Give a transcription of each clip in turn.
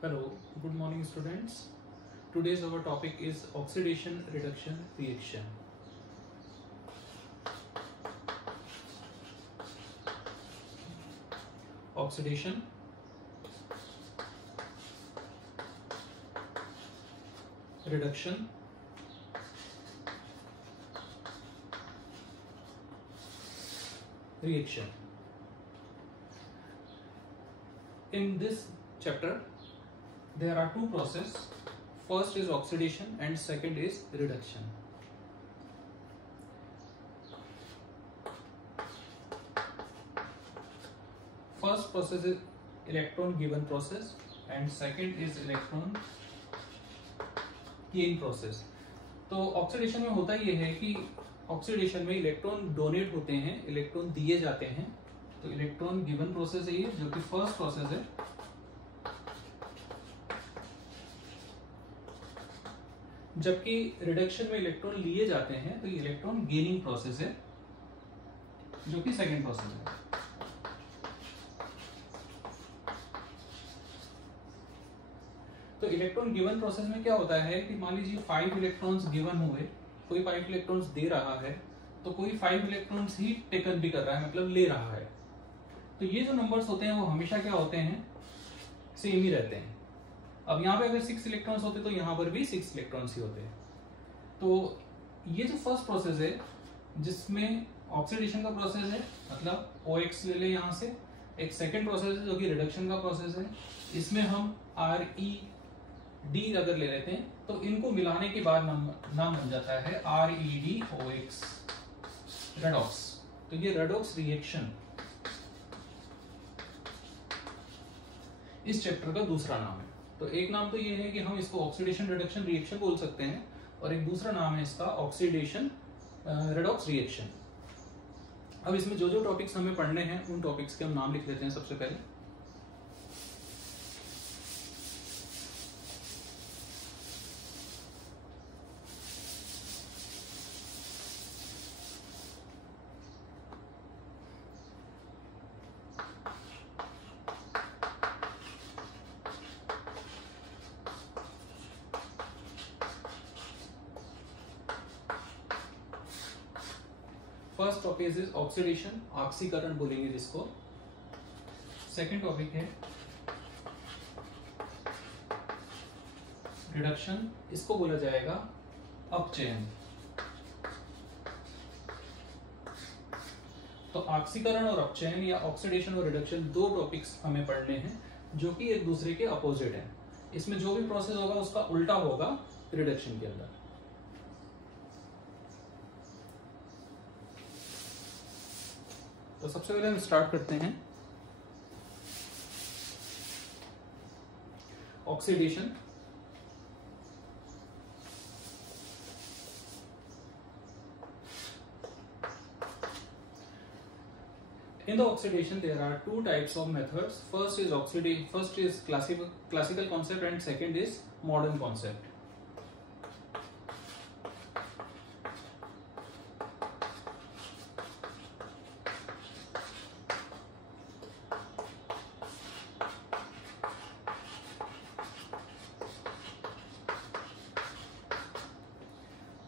Hello, good morning students. Today's our topic is oxidation reduction reaction. Oxidation reduction reaction. In this chapter there are two processes. First is oxidation and second is reduction. First process is electron given process and second is electron gain process. तो oxidation में होता ये है कि oxidation में electron donate होते हैं, electron दिए जाते हैं. तो इलेक्ट्रॉन गिवन प्रोसेस है ये, जो कि फर्स्ट प्रोसेस है. जबकि रिडक्शन में इलेक्ट्रॉन लिए जाते हैं, तो ये इलेक्ट्रॉन गेनिंग प्रोसेस है, जो कि सेकेंड प्रोसेस है. तो इलेक्ट्रॉन गिवन प्रोसेस में क्या होता है कि मान लीजिए 5 इलेक्ट्रॉन्स गिवन हुए, कोई 5 इलेक्ट्रॉन्स दे रहा है, तो कोई 5 इलेक्ट्रॉन्स ही टेकन भी कर रहा है, मतलब ले रहा है. तो ये जो नंबर्स होते हैं वो हमेशा क्या होते हैं, सेम ही रहते हैं. अब यहाँ पे अगर 6 इलेक्ट्रॉन्स होते तो यहाँ पर भी 6 इलेक्ट्रॉन्स ही होते हैं. तो ये जो फर्स्ट प्रोसेस है जिसमें ऑक्सीडेशन का प्रोसेस है, मतलब OX ले ले यहाँ से. एक सेकेंड प्रोसेस है जो कि रिडक्शन का प्रोसेस है, इसमें हम RED अगर ले लेते हैं तो इनको मिलाने के बाद नाम बन जाता है REDOX, रेडॉक्स. तो ये रेडॉक्स रिएक्शन इस चैप्टर का दूसरा नाम है. तो एक नाम तो ये है कि हम इसको ऑक्सीडेशन रिडक्शन रिएक्शन बोल सकते हैं, और एक दूसरा नाम है इसका ऑक्सीडेशन रेडॉक्स रिएक्शन. अब इसमें जो जो टॉपिक्स हमें पढ़ने हैं उन टॉपिक्स के हम नाम लिख लेते हैं. सबसे पहले फर्स्ट टॉपिक इज ऑक्सीडेशन, ऑक्सीकरण बोलेंगे जिसको. सेकंड टॉपिक है रिडक्शन, इसको बोला जाएगा अपचयन. तो ऑक्सीकरण और अपचयन या ऑक्सीडेशन और रिडक्शन दो टॉपिक्स हमें पढ़ने हैं जो कि एक दूसरे के अपोजिट हैं. इसमें जो भी प्रोसेस होगा उसका उल्टा होगा रिडक्शन के अंदर. तो सबसे पहले हम स्टार्ट करते हैं oxidation. In the oxidation there are two types of methods. First is classical concept and second is modern concept.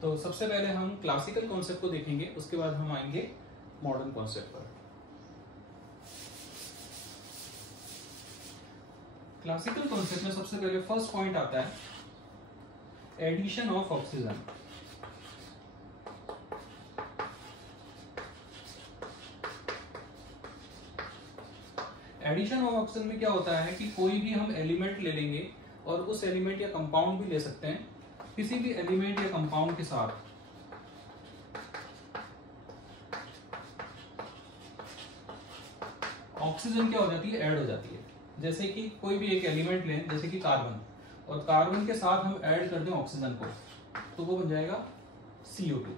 तो सबसे पहले हम क्लासिकल कॉन्सेप्ट को देखेंगे, उसके बाद हम आएंगे मॉडर्न कॉन्सेप्ट पर. क्लासिकल कॉन्सेप्ट में सबसे पहले फर्स्ट पॉइंट आता है addition of oxygen. Addition of oxygen में क्या होता है कि कोई भी हम एलिमेंट ले लेंगे और उस एलिमेंट या कंपाउंड भी ले सकते हैं, किसी भी एलिमेंट या कंपाउंड के साथ ऑक्सीजन क्या हो जाती है, ऐड हो जाती है. जैसे कि कोई भी एक एलिमेंट लें, जैसे कि कार्बन, और कार्बन के साथ हम ऐड कर दें ऑक्सीजन को, तो वो बन जाएगा CO2.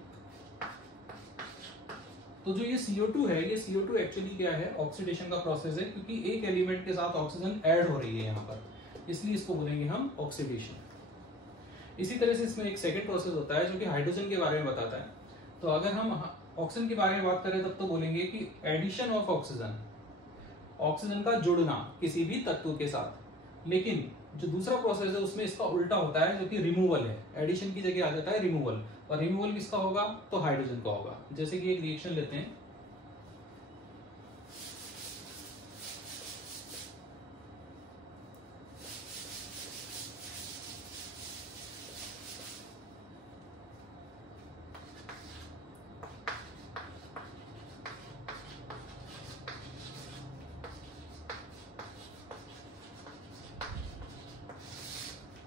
तो जो ये CO2 है, ये CO2 एक्चुअली क्या है, ऑक्सीडेशन का प्रोसेस है, क्योंकि एक एलिमेंट के साथ ऑक्सीजन ऐड हो रही है यहाँ पर, इसलिए इसको बोलेंगे हम ऑक्सीडेशन. इसी तरह से इसमें एक सेकंड प्रोसेस होता है जो कि हाइड्रोजन के बारे में बताता है. तो अगर हम ऑक्सीजन के बारे में बात करें तब तो बोलेंगे कि एडिशन ऑफ ऑक्सीजन, ऑक्सीजन का जुड़ना किसी भी तत्व के साथ. लेकिन जो दूसरा प्रोसेस है उसमें इसका उल्टा होता है, जो कि रिमूवल है। एडिशन की जगह आ जाता है रिमूवल, और रिमूवल किसका होगा? तो हाइड्रोजन का होगा। जैसे कि एक रिएक्शन लेते हैं,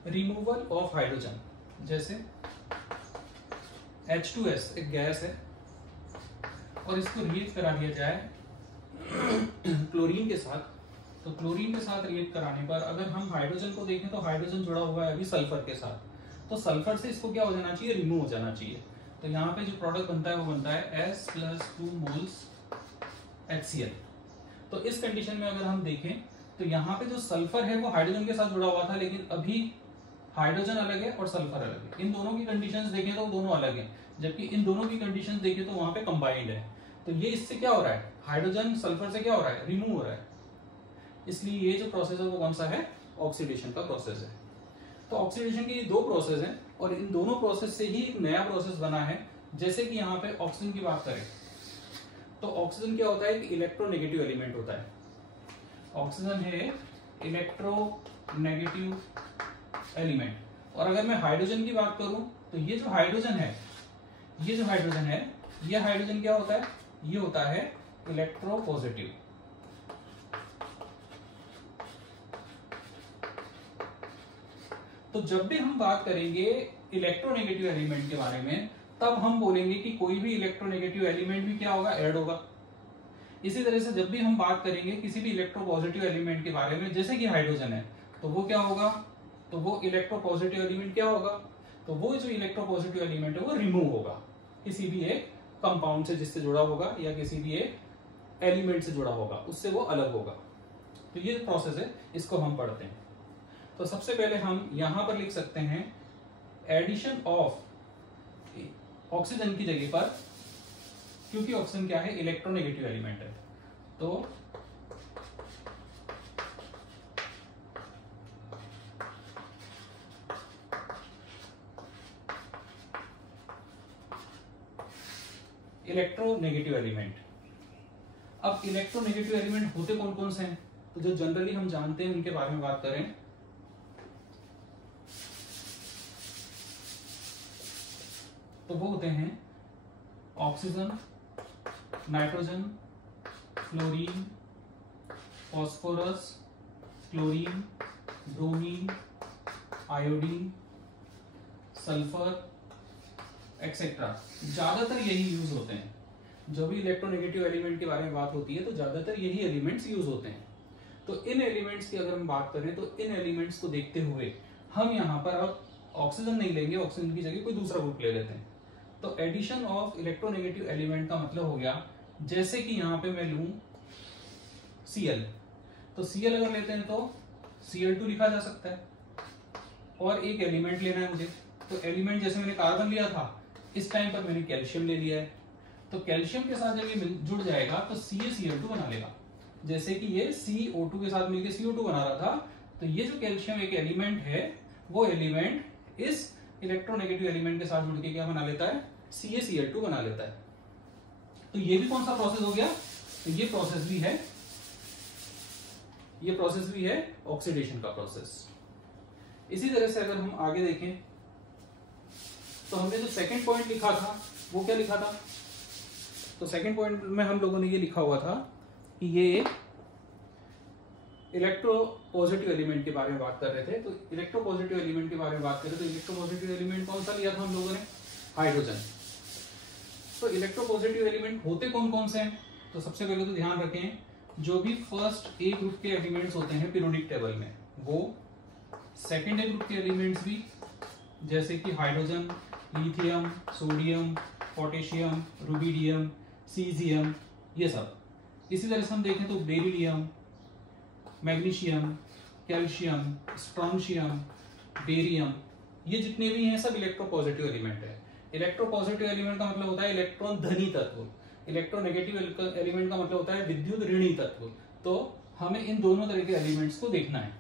रिमूवल ऑफ हाइड्रोजन। जैसे H2S एक गैस है और इसको रिएक्ट करा दिया जाए क्लोरीन के साथ, तो क्लोरीन के साथ रिएक्ट कराने पर अगर हम हाइड्रोजन को देखें तो हाइड्रोजन जुड़ा हुआ है अभी सल्फर के साथ, तो सल्फर से इसको क्या हो जाना चाहिए? रिमूव हो जाना चाहिए। तो यहाँ पे जो प्रोडक्ट बनता है वो बनता है S+2 मोल्स HCl। तो इस कंडीशन में अगर हम देखें तो यहाँ पे जो सल्फर है वो हाइड्रोजन के साथ जुड़ा हुआ था, लेकिन अभी हाइड्रोजन अलग है और सल्फर अलग है। इन दोनों की कंडीशंस देखें तो दोनों अलग हैं, जबकि इन दोनों की कंडीशंस देखें तो वहां पे कंबाइंड है। तो ये इससे क्या हो रहा है? हाइड्रोजन सल्फर से क्या हो रहा है? रिमूव हो रहा है। इसलिए ये जो प्रोसेस है वो कौन सा है? ऑक्सीडेशन का प्रोसेस है। तो ऑक्सीडेशन के ये दो प्रोसेस हैं और इन दोनों प्रोसेस से ही एक नया प्रोसेस बना है। जैसे कि यहाँ पे ऑक्सीजन की बात करें तो ऑक्सीजन क्या होता है? एक इलेक्ट्रोनेगेटिव एलिमेंट होता है। ऑक्सीजन है इलेक्ट्रोनेगेटिव एलिमेंट। और अगर मैं हाइड्रोजन की बात करूं तो ये जो हाइड्रोजन है, ये हाइड्रोजन क्या होता है? ये होता है इलेक्ट्रोपॉजिटिव। तो जब भी हम बात करेंगे इलेक्ट्रोनेगेटिव एलिमेंट के बारे में, तब हम बोलेंगे कि कोई भी इलेक्ट्रोनेगेटिव एलिमेंट भी क्या होगा? ऐड होगा। इसी तरह से जब भी हम बात करेंगे किसी भी इलेक्ट्रोपॉजिटिव एलिमेंट के बारे में, जैसे कि हाइड्रोजन है, तो वो क्या होगा? तो वो इलेक्ट्रोपॉजिटिव एलिमेंट क्या होगा? तो वो जो इलेक्ट्रोपॉजिटिव एलिमेंट है वो रिमूव होगा किसी भी एक कंपाउंड से जिससे जुड़ा होगा, या किसी भी एक एलिमेंट से जुड़ा होगा, उससे वो अलग होगा। तो ये प्रोसेस है, इसको हम पढ़ते हैं। तो सबसे पहले हम यहां पर लिख सकते हैं एडिशन ऑफ ऑक्सीजन की जगह पर, क्योंकि ऑक्सीजन क्या है? इलेक्ट्रोनेगेटिव एलिमेंट है। तो इलेक्ट्रोनेगेटिव एलिमेंट। अब इलेक्ट्रोनेगेटिव एलिमेंट होते कौन कौन से हैं? तो जो जनरली हम जानते हैं उनके बारे में बात करें तो वो होते हैं oxygen, nitrogen, fluorine, phosphorus, chlorine, bromine, iodine, sulphur etcetera. ज्यादातर यही यूज होते हैं। जो भी इलेक्ट्रोनेगेटिव एलिमेंट के बारे में बात होती है तो ज्यादातर यही एलिमेंट्स यूज होते हैं। तो इन एलिमेंट्स की अगर हम बात करें तो इन एलिमेंट्स को देखते हुए हम यहाँ पर अब ऑक्सीजन नहीं लेंगे, ऑक्सीजन की जगह कोई दूसरा ग्रुप ले लेते हैं। तो एडिशन ऑफ इलेक्ट्रोनेगेटिव एलिमेंट का मतलब हो गया, जैसे कि यहाँ पे मैं लूं Cl, तो Cl अगर लेते हैं तो Cl2 लिखा जा सकता है। और एक एलिमेंट लेना है मुझे, तो एलिमेंट जैसे मैंने कार्बन लिया था, इस टाइम पर मैंने कैल्शियम ले लिया है। तो कैल्शियम के साथ जब ये जुड़ जाएगा तो CaCl2 बना लेगा। जैसे कि ये CO2 के साथ मिलकर CO2 बना रहा था, तो ये जो कैल्शियम एक एलिमेंट है, वो एलिमेंट इस इलेक्ट्रोनेगेटिव एलिमेंट के साथ जुड़ के क्या बना लेता है? CaCl2 बना लेता है। तो ये भी कौन सा प्रोसेस हो गया? तो ये प्रोसेस भी है ऑक्सीडेशन का प्रोसेस। इसी तरह से अगर हम आगे देखें तो हमने जो सेकंड पॉइंट लिखा था वो क्या लिखा था? तो सेकंड पॉइंट में हम लोगों ने ये लिखा हुआ था कि ये इलेक्ट्रोपॉजिटिव एलिमेंट के बारे में बात कर रहे थे। तो इलेक्ट्रोपॉजिटिव एलिमेंट के बारे में बात करें तो इलेक्ट्रोपॉजिटिव एलिमेंट कौन सा लिया था हम लोगों ने? हाइड्रोजन। तो इलेक्ट्रोपॉजिटिव एलिमेंट होते कौन कौन से हैं? तो सबसे पहले तो ध्यान रखें, जो भी फर्स्ट ए ग्रुप के एलिमेंट्स होते हैं पीरियोडिक टेबल में, वो सेकेंड ए ग्रुप के एलिमेंट्स भी, जैसे कि hydrogen, lithium, sodium, potassium, rubidium, caesium, ये सब। इसी तरह से हम देखें तो beryllium, magnesium, calcium, strontium, barium, ये जितने भी हैं सब इलेक्ट्रोपॉजिटिव एलिमेंट है। इलेक्ट्रोपॉजिटिव एलिमेंट का मतलब होता है इलेक्ट्रॉन धनी तत्व, इलेक्ट्रोनेगेटिव एलिमेंट का मतलब होता है विद्युत ऋणी तत्व। तो हमें इन दोनों तरह के एलिमेंट्स को देखना है।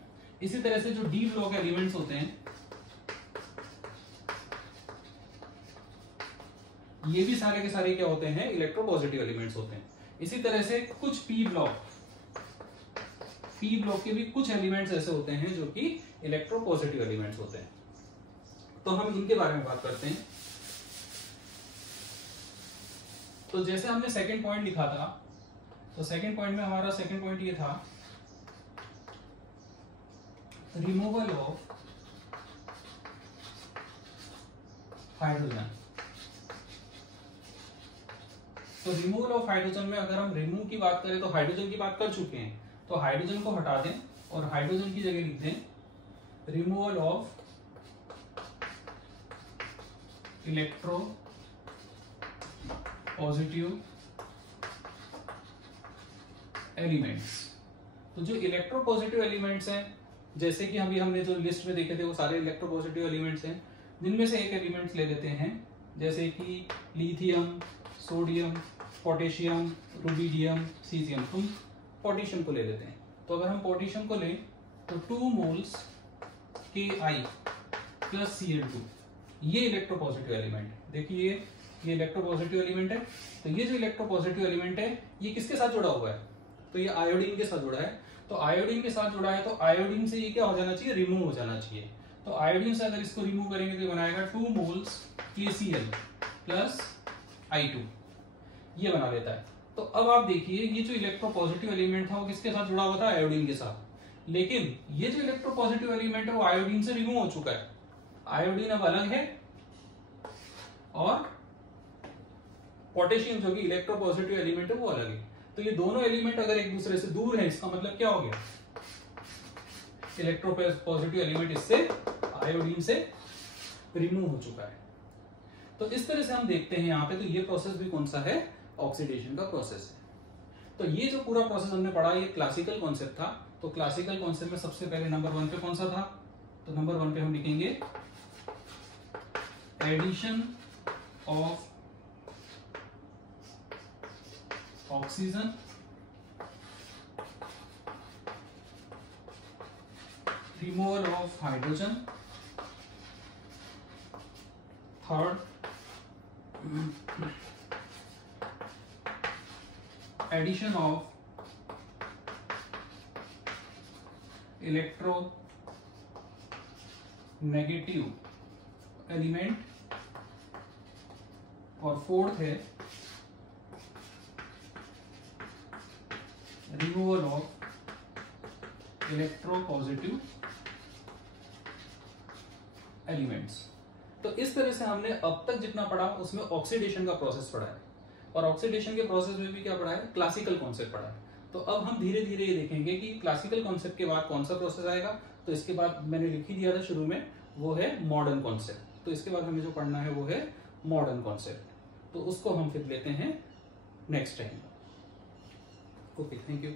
इसी तरह से जो डी ब्लॉक एलिमेंट्स होते हैं ये भी सारे के सारे क्या होते हैं, इलेक्ट्रोपॉजिटिव एलिमेंट्स होते हैं। इसी तरह से कुछ पी ब्लॉक के भी कुछ एलिमेंट्स ऐसे होते हैं जो कि इलेक्ट्रोपॉजिटिव एलिमेंट्स होते हैं। तो हम इनके बारे में बात करते हैं। तो जैसे हमने सेकंड पॉइंट लिखा था, तो सेकंड पॉइंट में हमारा सेकंड पॉइंट ये था, रिमूवल ऑफ हाइड्रोजन। तो रिमूवल ऑफ हाइड्रोजन में अगर हम रिमूव की बात करें तो हाइड्रोजन की बात कर चुके हैं, तो हाइड्रोजन को हटा दें और हाइड्रोजन की जगह लिख दें removal of electropositive elements. तो जो इलेक्ट्रो पॉजिटिव एलिमेंट्स हैं, जैसे कि अभी हमने जो लिस्ट में देखे थे वो सारे इलेक्ट्रो पॉजिटिव एलिमेंट्स हैं, जिनमें से एक एलिमेंट्स ले लेते हैं, जैसे कि lithium, sodium, potassium, rubidium, caesium. तुम पोटेशियम को ले लेते हैं। तो अगर हम पोटेशियम को लें तो 2 मोल्स Ki प्लस Cl2, ये इलेक्ट्रोपॉजिटिव एलिमेंट है। देखिए ये इलेक्ट्रोपॉजिटिव एलिमेंट है। तो ये जो इलेक्ट्रोपॉजिटिव एलिमेंट है ये किसके साथ जुड़ा हुआ है, तो ये आयोडीन के साथ जुड़ा है। तो आयोडीन के साथ जुड़ा है तो आयोडीन से ये क्या हो जाना चाहिए, रिमूव हो जाना चाहिए। तो आयोडीन से अगर इसको रिमूव करेंगे तो ये बनाएगा 2 मोल्स KCl प्लस I2, ये बना लेता है। तो अब आप देखिए ये जो इलेक्ट्रोपॉजिटिव एलिमेंट था वो किसके साथ जुड़ा हुआ था, आयोडीन के साथ। लेकिन ये जो इलेक्ट्रोपॉजिटिव एलिमेंट है वो आयोडीन से रिमूव हो चुका है। आयोडीन अब अलग है और पोटेशियम जो कि इलेक्ट्रोपॉजिटिव एलिमेंट है वो अलग है। तो ये दोनों एलिमेंट अगर एक दूसरे से दूर है, इसका मतलब क्या हो गया, इलेक्ट्रोपॉजिटिव एलिमेंट इससे आयोडीन से रिमूव हो चुका है। तो इस तरह से हम देखते हैं यहाँ पे, तो ये प्रोसेस भी कौन सा है, ऑक्सीडेशन का प्रोसेस है। तो ये जो पूरा प्रोसेस हमने पढ़ा ये क्लासिकल कॉन्सेप्ट था। तो क्लासिकल कॉन्सेप्ट में सबसे पहले नंबर 1 पे कौन सा था, तो नंबर 1 पे हम लिखेंगे addition of oxygen removal of hydrogen. Third, addition of electronegative element. और फोर्थ है removal of electropositive elements. तो इस तरह से हमने अब तक जितना पढ़ा उसमें ऑक्सीडेशन का प्रोसेस पढ़ा है, और ऑक्सीडेशन के प्रोसेस में भी क्या पढ़ा है, क्लासिकल कॉन्सेप्ट पढ़ा है। तो अब हम धीरे धीरे ये देखेंगे कि क्लासिकल कॉन्सेप्ट के बाद कौन सा प्रोसेस आएगा। तो इसके बाद मैंने लिख ही दिया था शुरू में, वो है मॉडर्न कॉन्सेप्ट। तो इसके बाद हमें जो पढ़ना है वो है मॉडर्न कॉन्सेप्ट। तो उसको हम फिर लेते हैं next time. Okay, thank you.